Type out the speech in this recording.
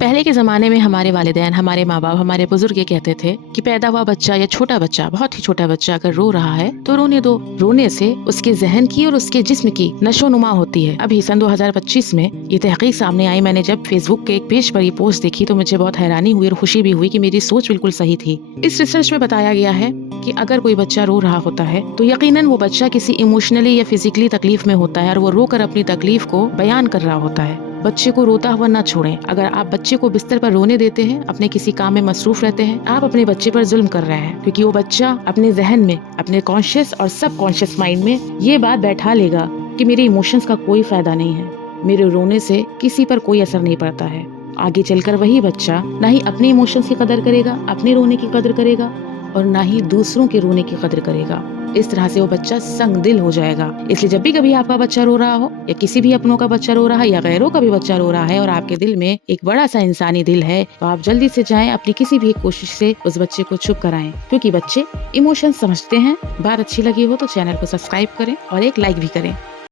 پہلے کے زمانے میں ہمارے والدین، ہمارے ماں باپ، ہمارے بزرگ یہ کہتے تھے کہ پیدا ہوا بچہ یا چھوٹا بچہ، بہت ہی چھوٹا بچہ اگر رو رہا ہے تو رونے دو، رونے سے اس کے ذہن کی اور اس کے جسم کی نشو نما ہوتی ہے۔ ابھی سن 2025 میں یہ تحقیق سامنے آئی۔ میں نے جب فیس بک کے ایک پیج پر یہ پوسٹ دیکھی تو مجھے بہت حیرانی ہوئی اور خوشی بھی ہوئی کہ میری سوچ بالکل صحیح تھی۔ اس ریسرچ میں بتایا گیا ہے کہ اگر کوئی بچہ رو رہا ہوتا ہے تو یقیناً وہ بچہ کسی ایموشنلی یا فزیکلی تکلیف میں ہوتا ہے اور وہ رو کر اپنی تکلیف کو بیان کر رہا ہوتا ہے۔ بچے کو روتا ہوا نہ چھوڑیں۔ اگر آپ بچے کو بستر پر رونے دیتے ہیں، اپنے کسی کام میں مصروف رہتے ہیں، آپ اپنے بچے پر ظلم کر رہے ہیں، کیونکہ وہ بچہ اپنے ذہن میں، اپنے کانشیس اور سب کانشیس مائنڈ میں یہ بات بیٹھا لے گا کہ میرے ایموشنز کا کوئی فائدہ نہیں ہے، میرے رونے سے کسی پر کوئی اثر نہیں پڑتا ہے۔ آگے چل کر وہی بچہ نہ ہی اپنے ایموشنز کی قدر کرے گا، اپنے رونے کی قدر کرے گا، اور نہ ہی دوسروں کے رونے کی قدر کرے گا۔ اس طرح سے وہ بچہ سنگ دل ہو جائے گا۔ اس لیے جب بھی کبھی آپ کا بچہ رو رہا ہو، یا کسی بھی اپنوں کا بچہ رو رہا ہے، یا غیروں کا بھی بچہ رو رہا ہے، اور آپ کے دل میں ایک بڑا سا انسانی دل ہے، تو آپ جلدی سے جائیں اپنی کسی بھی کوشش سے اس بچے کو چپ کرائیں، کیونکہ بچے ایموشن سمجھتے ہیں۔ بات اچھی لگی ہو تو چینل کو سبسکرائب کریں اور ایک لائک بھی کریں۔